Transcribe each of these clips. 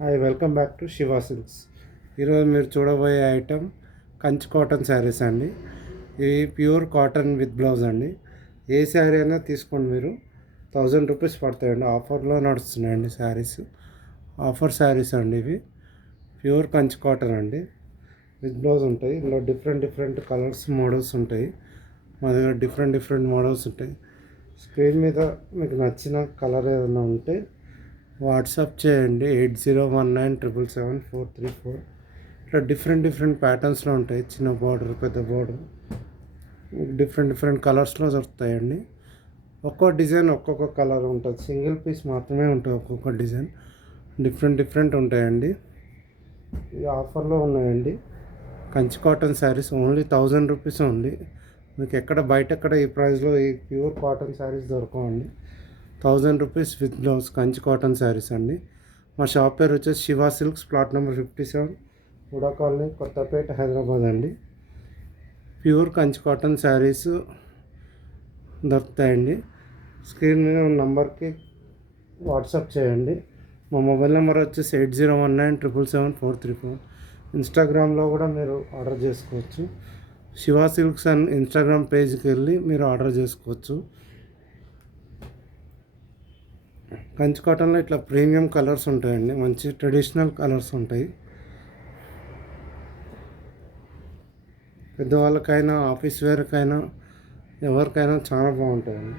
Hi, welcome back to Shiva silks. ఈరోజు మీరు చూడబోయే ఐటమ్ కంచి కాటన్ శారీస్ అండి. ఇవి ప్యూర్ కాటన్ విత్ బ్లౌజ్ అండి. ఏ శారీ అయినా తీసుకోండి, మీరు 1000 రూపీస్ పడతాయండి. ఆఫర్లో నడుస్తున్నాయండి శారీస్. ఆఫర్ శారీస్ అండి ఇవి. ప్యూర్ కంచి కాటన్ అండి, విత్ బ్లౌజ్ ఉంటాయి. ఇందులో డిఫరెంట్ డిఫరెంట్ కలర్స్ మోడల్స్ ఉంటాయి. మా దగ్గర డిఫరెంట్ మోడల్స్ ఉంటాయి. స్క్రీన్ మీద మీకు నచ్చిన కలర్ ఏదైనా ఉంటే వాట్సాప్ చేయండి. 8019777434. ఇట్లా డిఫరెంట్ ప్యాటర్న్స్లో ఉంటాయి. చిన్న బార్డర్, పెద్ద బార్డర్, డిఫరెంట్ కలర్స్లో దొరుకుతాయండి. ఒక్కో డిజైన్ ఒక్కొక్క కలర్ ఉంటుంది. సింగిల్ పీస్ మాత్రమే ఉంటుంది. ఒక్కొక్క డిజైన్ డిఫరెంట్ ఉంటాయండి. ఇది ఆఫర్లో ఉన్నాయండి. Kanchi cotton saris only 1000 rupees ఉంది. మీకు బయట ఎక్కడ ఈ ప్రైస్లో ఈ ప్యూర్ కాటన్ శారీస్ దొరకవండి. 1000 rupees with blouse Kanchi cotton saris అండి. మా షాప్ పేరు వచ్చేసి Shiva Silks, plot number 57, UDA colony, Kothapet, Hyderabad అండి. ప్యూర్ కంచి కాటన్ శారీస్ దొరుకుతాయండి. స్క్రీన్ మీద ఉన్న నంబర్కి వాట్సాప్ చేయండి. మా మొబైల్ నెంబర్ వచ్చేసి 8019777434. ఇన్స్టాగ్రామ్లో కూడా మీరు ఆర్డర్ చేసుకోవచ్చు. శివ సిల్క్స్ అండ్ ఇన్స్టాగ్రామ్ పేజ్కి వెళ్ళి మీరు ఆర్డర్ చేసుకోవచ్చు. కంచి కాటన్లో ఇట్లా ప్రీమియం కలర్స్ ఉంటాయండి. మంచి ట్రెడిషనల్ కలర్స్ ఉంటాయి. పెద్దవాళ్ళకైనా, ఆఫీస్ వేర్కైనా, ఎవరికైనా చాలా బాగుంటాయండి.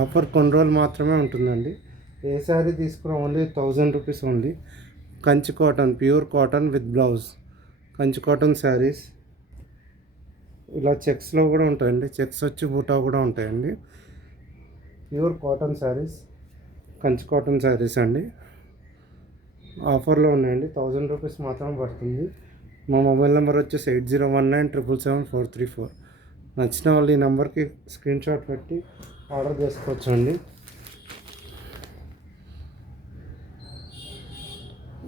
ఆఫర్ కొన్ని రోజులు మాత్రమే ఉంటుందండి. ఏ శారీ తీసుకున్నా only 1000 rupees only. Kanchi cotton, pure cotton with blouse Kanchi cotton saris. ఇలా చెక్స్లో కూడా ఉంటాయండి. చెక్స్ వచ్చి బూటా కూడా ఉంటాయండి. Pure cotton saris, Kanchi cotton saris అండి. ఆఫర్లో ఉన్నాయండి. 1000 రూపీస్ మాత్రం పడుతుంది. మా మొబైల్ నెంబర్ వచ్చేసి 8019777434. నచ్చిన వాళ్ళు ఈ నెంబర్కి స్క్రీన్ షాట్ పెట్టి ఆర్డర్ చేసుకోవచ్చు అండి.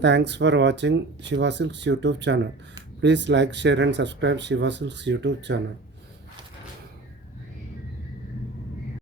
Thanks for watching Shiva silks YouTube channel. Please like, share and subscribe Shiva Silks YouTube channel.